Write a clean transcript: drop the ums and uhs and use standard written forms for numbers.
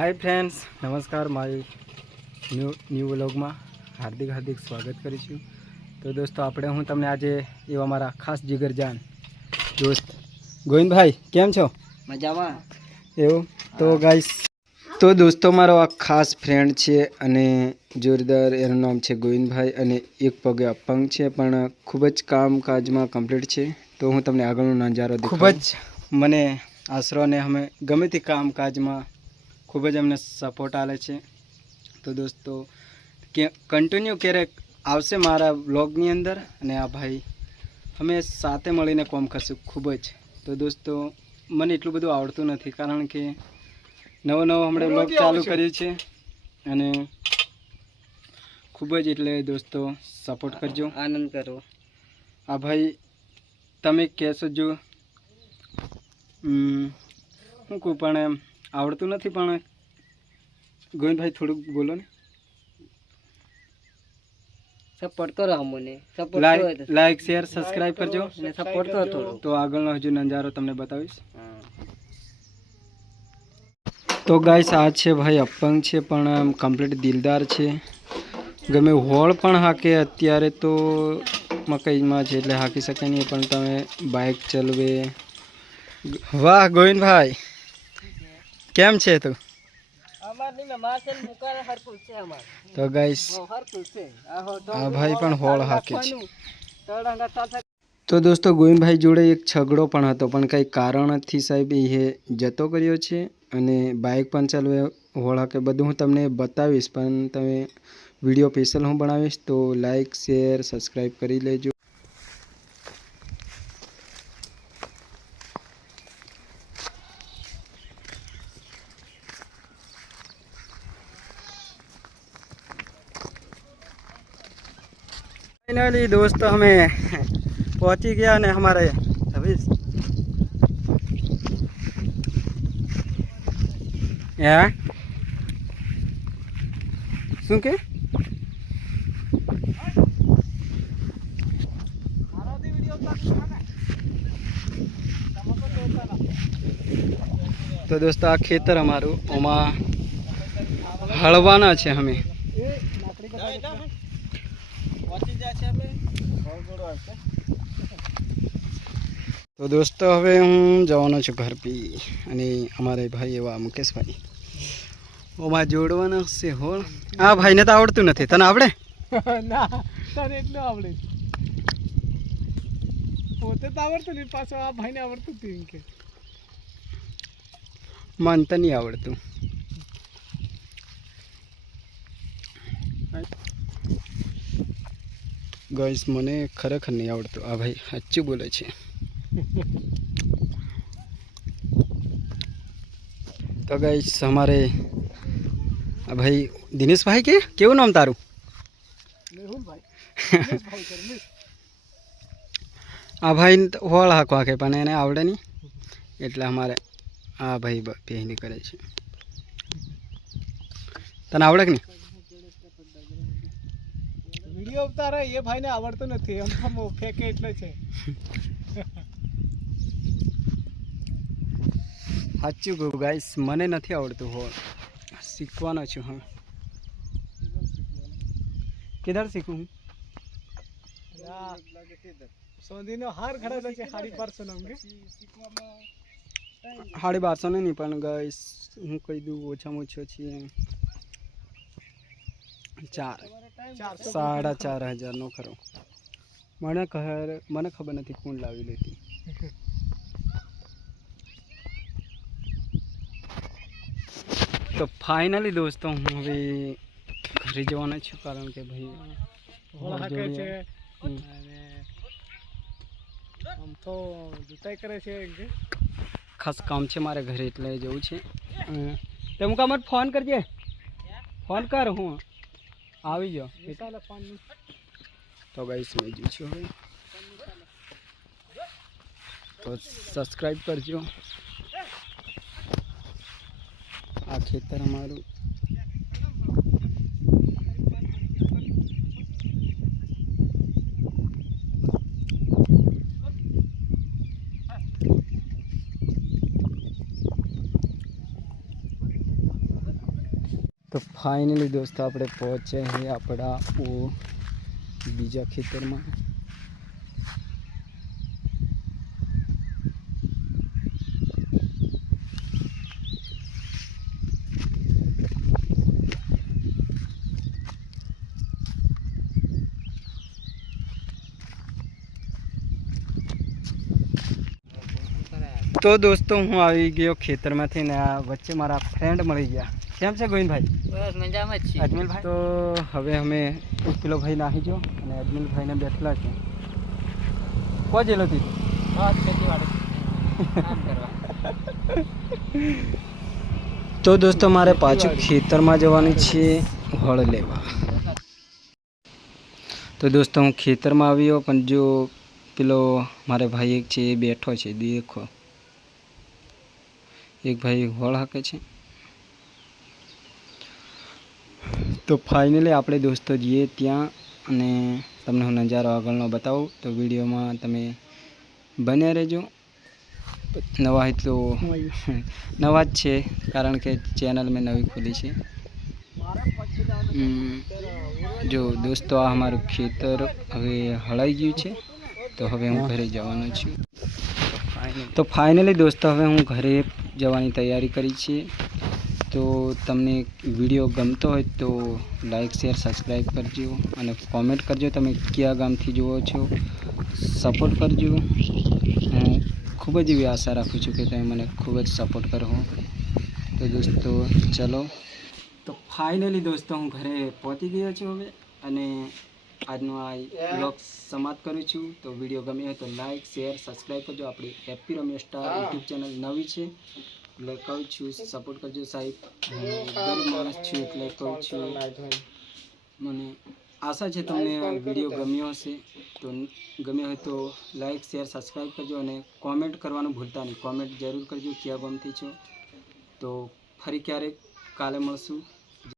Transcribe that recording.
Hi friends, नमस्कार। मारी new vlog में हार्दिक हार्दिक स्वागत करीशुं। तो दोस्तों આપણે હું તમને આજે એવા મારા ખાસ જીગરજાન દોસ્ત ગોવિંદભાઈ કેમ છો? મજામાં એવું તો ગાઈસ, તો દોસ્તો મારો આ ખાસ ફ્રેન્ડ છે અને જોરદાર એનું નામ છે ગોવિંદભાઈ અને એક પગે અપંગ છે પણ ખૂબ જ કામકાજમાં કમ્પ્લીટ છે। તો હું તમને આગળનો નજારો દેખાડું। ખૂબ જ મને આશરો અને અમે ગમે તે કામકાજમાં खूब ज अमने सपोर्ट आले छे। तो दोस्तों कंटिन्यू क्यारेक आवशे मारा ब्लॉगनी अंदर अने आ भाई हमें साथे मळीने काम करशुं खूब ज। तो दोस्तों मने एटलुं बधुं आवडतुं नथी कारण के नवो नवो हमणे ब्लॉग चालू कर्यो छे अने खूब ज एटले दोस्तों सपोर्ट करजो, आनंद करो। आ भाई तमे कहेशो जो हूँ कहूँ पण आवड़तुं नथी पण गोविंदभाई थोड़ुं बोलो ने। सपोर्ट करो अमने, सपोर्ट लाइक शेयर सब्सक्राइब करजो ने सपोर्ट करो थोड़ो। तो आगळनो हजू नजारो तमने बतावीश। तो गाइस आज छे भाई अपंग छे पण कम्प्लीट दिलदार छे। गमे होळ पण हाके अत्यारे तो मकईमां छे એટલે હાકી શકે નહીં પણ તમે બાઇક ચલાવે। વાહ ગોવિંદભાઈ કેમ છે તું? तो गाइस आ भाई पण होळ हाके छे। तो दोस्तों गोविंदभाई जोड़े एक झगड़ो पण हतो पण कई कारणथी साहेब ए जतो कर्यो छे अने बाइक पण चलावे होळ हाके बधुं हूँ तमने बतावीश पण तमे विडियो स्पेशल हूँ बनावीश। तो लाइक शेयर सब्सक्राइब करी लेजो। फाइनली दोस्तों हमें पहुंची गया ने हमारे अभी શું કે तो दोस्तों आ खेतर हमारू ओमा हलवाना छे हमें। तो दोस्तों हवे हूँ जवानो छुं घर पे अने अमारे भाई एवा मुकेश भाई ओमा जोड़वाना छे होळ। आ भाई ने तो आवड़तुं नथी, तने आवड़े? ना तने એટલું આવડે પોતે તો આવડતું નહીં પાછો આ ભાઈને આવડતું હતું એમ કે मन तो नहीं आवड़तुं। गाइस मने खरेखर नहीं आवड़तुं। आ भाई साचुं बोले छे। तो गाइस हमारे भाई दिनेश भाई के केवुं नाम तारू? મેહુલ ભાઈ દિનેશ ભાઈ કરમીશ। आ भाई होळ हाकवा के पण एने आवड़े नहीं એટલે हमारे आ भाई पेहनी करे छे। तने आवड़े कि नहीं? વિડિયો ઉતારે એ ભાઈને આવડતું નથી એમ તો ફેકે એટલે છે। સાચું કહું ગાઈસ મને નથી આવડતું હોળ શીખવાનો છું હવે। किधर सीखूं? સોંધીનો હાર ખડાયેલો છે 1250 નો કે 1250 नहीं पण गाइस हूँ कही दूँ ओछामां ओछो छे 4,500 नो खरो। મને ખબર નથી કોણ લાવી લેતી। तो फाइनली दोस्तों हूँ हवे घरे जवाना छुं कारण के भाई હોળ હાકે છે અને આમ તો જુતાઈ કરે છે એમ કે खास काम छे मारे घरे એટલે જવું છે। તે મુકા મત फोन करजे, फोन कर हूँ આવી जाओ। વિશાલે ફોન तो गाइस मैं जी छुं हवे तो सब्सक्राइब करजो। आ खेतर हमारू તો ફાઇનલી દોસ્તો આપણે પહોંચ્યા છીએ આપણા બીજા ખેતરમાં. તો દોસ્તો હું આવી ગયો ખેતરમાંથી ને આ વચ્ચે મારા ફ્રેન્ડ મળી ગયા. કેમ છે ગોવિંદભાઈ? બસ મજામાં જ છીએ. અજમલભાઈ તો હવે અમે એક કિલો ભાઈ નાખી જો અને અજમલભાઈને બેઠલા છે. કોઈ જેલો હતી બસ ખેતીવાડી કામ કરવા. તો દોસ્તો મારે પાછું ખેતરમાં જવાનું છે હળ લેવા. તો દોસ્તો હું ખેતરમાં આવ્યો પણ જો પેલો મારે ભાઈ એક છે એ બેઠો છે. દેખો એક ભાઈ હળ હાકે છે. તો ફાઇનલી આપણે દોસ્તો જઈએ ત્યાં અને તમને હું નજારો આગળનો બતાવું. તો વિડીયોમાં તમે બન્યા રહેજો. નવા હોય તો નવા જ છે કારણ કે ચેનલ મેં નવી ખોલી છે. જો દોસ્તો આ અમારું ખેતર હવે હળાઈ ગયું છે તો હવે હું ઘરે જવાનો છું. તો ફાઇનલી દોસ્તો હવે હું ઘરે જવાની તૈયારી કરી છે. તો તમને વિડીયો ગમતો હોય તો લાઈક શેર સબસ્ક્રાઈબ કરજો અને કોમેન્ટ કરજો તમે કયા ગામથી જુઓ છો. સપોર્ટ કરજો. હું ખૂબ જ એવી આશા રાખું છું કે તમે મને ખૂબ જ સપોર્ટ કરો. તો દોસ્તો ચલો. તો ફાઇનલી દોસ્તો હું ઘરે પહોંચી ગયો છું હવે અને આજનો આ બ્લોગ સમાપ્ત કરું છું. તો વિડીયો ગમ્યો હોય તો લાઈક શેર સબસ્ક્રાઈબ કરજો. આપણી happy Ramesh star YouTube channel નવી છે એટલે કહું છું સપોર્ટ કરજો સાહેબ. હું ગરીબ માણસ છું એટલે કહું છું. મને આશા છે તમને આ વિડીયો ગમ્યો હશે. તો ગમ્યો હોય તો લાઈક શેર સબસ્ક્રાઈબ કરજો અને કોમેન્ટ કરવાનું ભૂલતા નહીં. કોમેન્ટ જરૂર કરજો કયા ગામથી છો. તો ફરી ક્યારેક કાલે મળશું.